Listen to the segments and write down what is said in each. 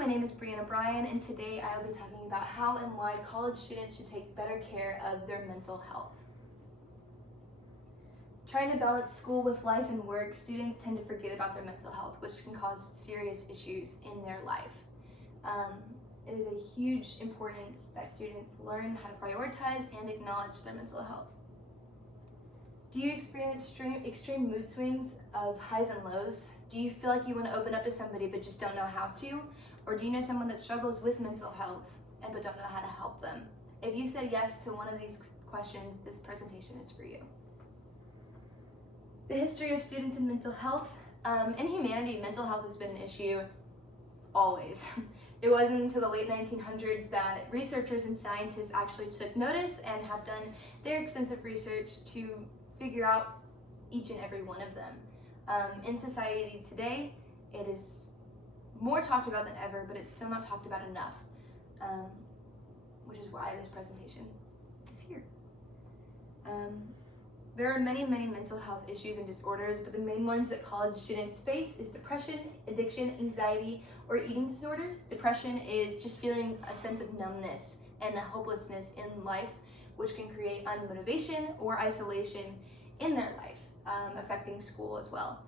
my name is Brianna Bryan, and today I will be talking about how and why college students should take better care of their mental health. Trying to balance school with life and work, students tend to forget about their mental health, which can cause serious issues in their life. It is a huge importance that students learn how to prioritize and acknowledge their mental health. Do you experience extreme mood swings of highs and lows? Do you feel like you want to open up to somebody but just don't know how to? Or do you know someone that struggles with mental health but don't know how to help them? If you said yes to one of these questions, this presentation is for you. The history of students and mental health. In humanity, mental health has been an issue always. It wasn't until the late 1900s that researchers and scientists actually took notice and have done their extensive research to figure out each and every one of them. In society today, it is more talked about than ever, but it's still not talked about enough, which is why this presentation is here. There are many mental health issues and disorders, but the main ones that college students face is depression, addiction, anxiety, or eating disorders. Depression is just feeling a sense of numbness and a hopelessness in life, which can create unmotivation or isolation in their life, affecting school as well.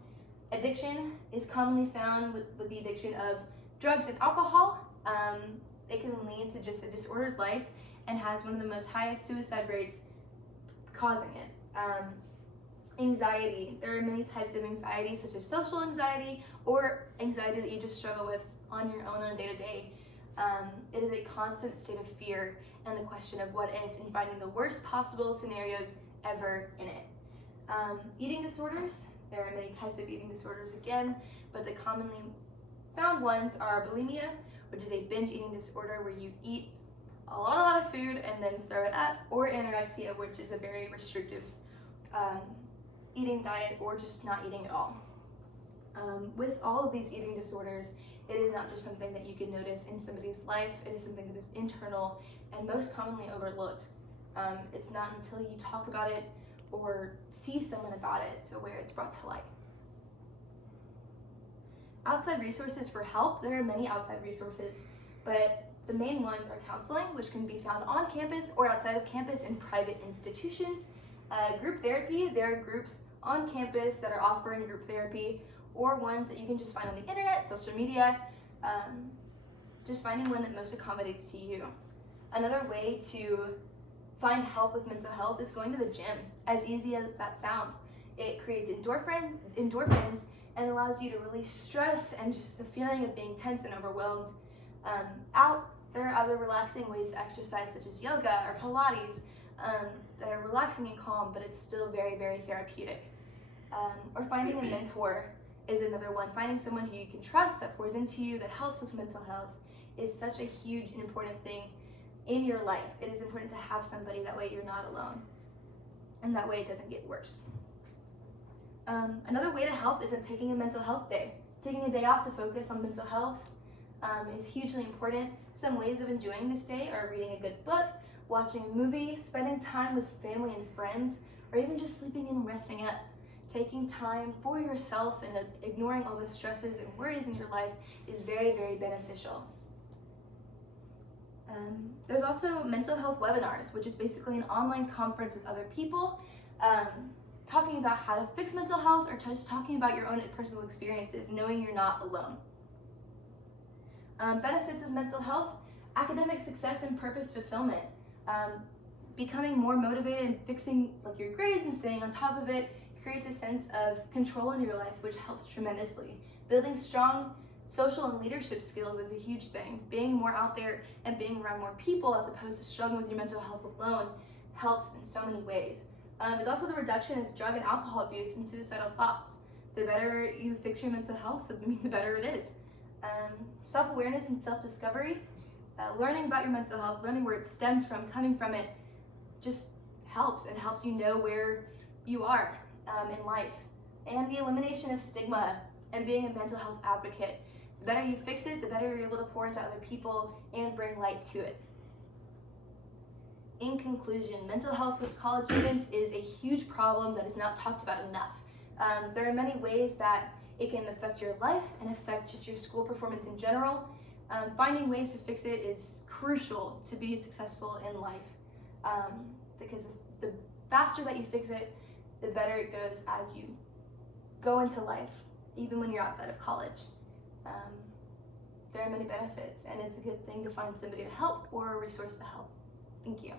Addiction is commonly found with the addiction of drugs and alcohol. It can lead to just a disordered life and has one of the most highest suicide rates causing it. Anxiety. There are many types of anxiety, such as social anxiety or anxiety that you just struggle with on your own on a day-to-day. It is a constant state of fear and the question of what if, and finding the worst possible scenarios ever in it. Eating disorders. There are many types of eating disorders again, but the commonly found ones are bulimia, which is a binge eating disorder where you eat a lot of food and then throw it up, or anorexia, which is a very restrictive eating diet or just not eating at all. With all of these eating disorders, it is not just something that you can notice in somebody's life, it is something that is internal and most commonly overlooked. It's not until you talk about it or see someone about it to where it's brought to light. Outside resources for help. There are many outside resources, but the main ones are counseling, which can be found on campus or outside of campus in private institutions. Group therapy. There are groups on campus that are offering group therapy, or ones that you can just find on the internet, social media, just finding one that most accommodates to you. Another way to find help with mental health is going to the gym. As easy as that sounds, it creates endorphins and allows you to release stress and just the feeling of being tense and overwhelmed out. There are other relaxing ways to exercise, such as yoga or Pilates, that are relaxing and calm, but it's still very therapeutic. Or finding a mentor is another one. Finding someone who you can trust, that pours into you, that helps with mental health, is such a huge and important thing in your life. It is important to have somebody, that way you're not alone, and that way it doesn't get worse. Another way to help is in taking a mental health day. Taking a day off to focus on mental health is hugely important. Some ways of enjoying this day are reading a good book, watching a movie, spending time with family and friends, or even just sleeping and resting up. Taking time for yourself and ignoring all the stresses and worries in your life is very beneficial. There's also mental health webinars, which is basically an online conference with other people, talking about how to fix mental health, or just talking about your own personal experiences, knowing you're not alone. Benefits of mental health: academic success and purpose fulfillment. Becoming more motivated and fixing your grades and staying on top of it creates a sense of control in your life, which helps tremendously. Building strong social and leadership skills is a huge thing. Being more out there and being around more people as opposed to struggling with your mental health alone helps in so many ways. It's also the reduction of drug and alcohol abuse and suicidal thoughts. The better you fix your mental health, the better it is. Self-awareness and self-discovery. Learning about your mental health, learning where it stems from, coming from it, just helps. It helps you know where you are in life. And the elimination of stigma and being a mental health advocate. The better you fix it, the better you're able to pour into other people and bring light to it. In conclusion, mental health with college students is a huge problem that is not talked about enough. There are many ways that it can affect your life and affect just your school performance in general. Finding ways to fix it is crucial to be successful in life, because the faster that you fix it, the better it goes as you go into life, even when you're outside of college. There are many benefits, and it's a good thing to find somebody to help or a resource to help. Thank you.